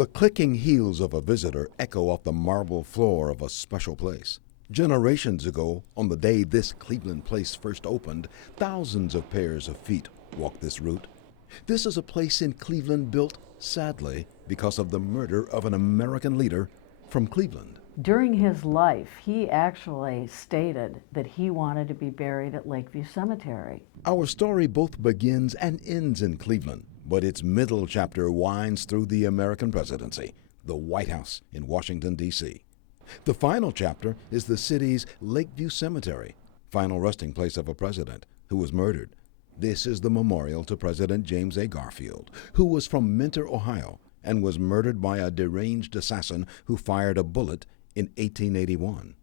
The clicking heels of a visitor echo off the marble floor of a special place. Generations ago, on the day this Cleveland place first opened, thousands of pairs of feet walked this route. This is a place in Cleveland built, sadly, because of the murder of an American leader from Cleveland. During his life, he actually stated that he wanted to be buried at Lakeview Cemetery. Our story both begins and ends in Cleveland, but its middle chapter winds through the American presidency, the White House in Washington, D.C. The final chapter is the city's Lakeview Cemetery, final resting place of a president who was murdered. This is the memorial to President James A. Garfield, who was from Mentor, Ohio, and was murdered by a deranged assassin who fired a bullet in 1881.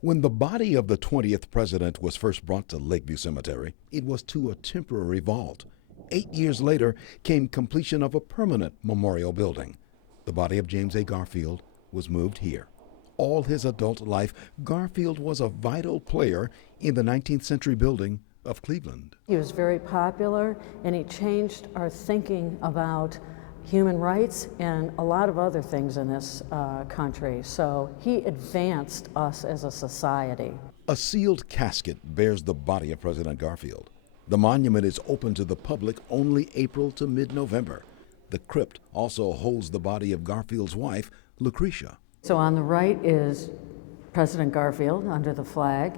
When the body of the 20th president was first brought to Lakeview Cemetery, it was to a temporary vault. 8 years later came completion of a permanent memorial building. The body of James A. Garfield was moved here. All his adult life, Garfield was a vital player in the 19th century building of Cleveland. He was very popular, and he changed our thinking about human rights and a lot of other things in this country. So he advanced us as a society. A sealed casket bears the body of President Garfield. The monument is open to the public only April to mid-November. The crypt also holds the body of Garfield's wife, Lucretia. So on the right is President Garfield under the flag,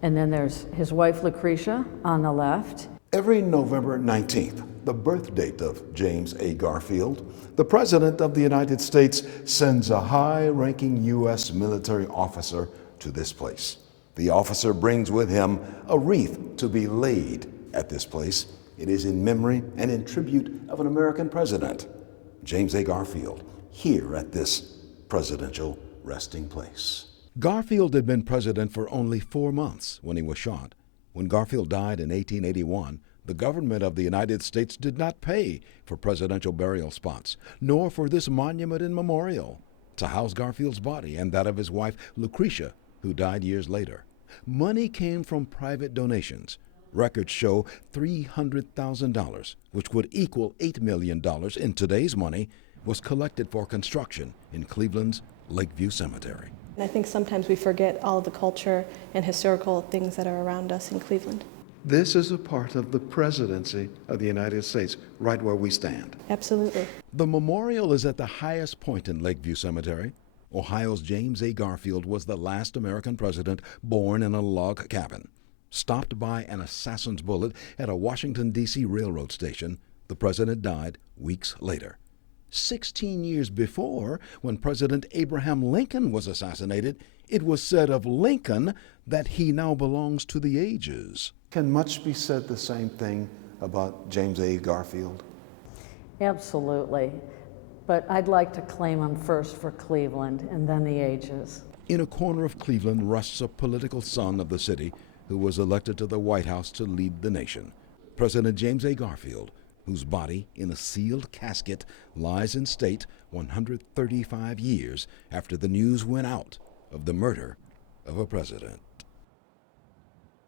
and then there's his wife Lucretia on the left. Every November 19th, the birth date of James A. Garfield, the President of the United States sends a high-ranking U.S. military officer to this place. The officer brings with him a wreath to be laid at this place. It is in memory and in tribute of an American president, James A. Garfield, here at this presidential resting place. Garfield had been president for only 4 months when he was shot. When Garfield died in 1881, the government of the United States did not pay for presidential burial spots, nor for this monument and memorial to house Garfield's body and that of his wife, Lucretia, who died years later. Money came from private donations. Records show $300,000, which would equal $8 million in today's money, was collected for construction in Cleveland's Lakeview Cemetery. I think sometimes we forget all of the culture and historical things that are around us in Cleveland. This is a part of the presidency of the United States, right where we stand. Absolutely. The memorial is at the highest point in Lakeview Cemetery. Ohio's James A. Garfield was the last American president born in a log cabin. Stopped by an assassin's bullet at a Washington, D.C. railroad station, the president died weeks later. 16 years before, when President Abraham Lincoln was assassinated, it was said of Lincoln that he now belongs to the ages. Can much be said the same thing about James A. Garfield? Absolutely. But I'd like to claim him first for Cleveland and then the ages. In a corner of Cleveland rests a political son of the city who was elected to the White House to lead the nation, President James A. Garfield, whose body in a sealed casket lies in state 135 years after the news went out of the murder of a president.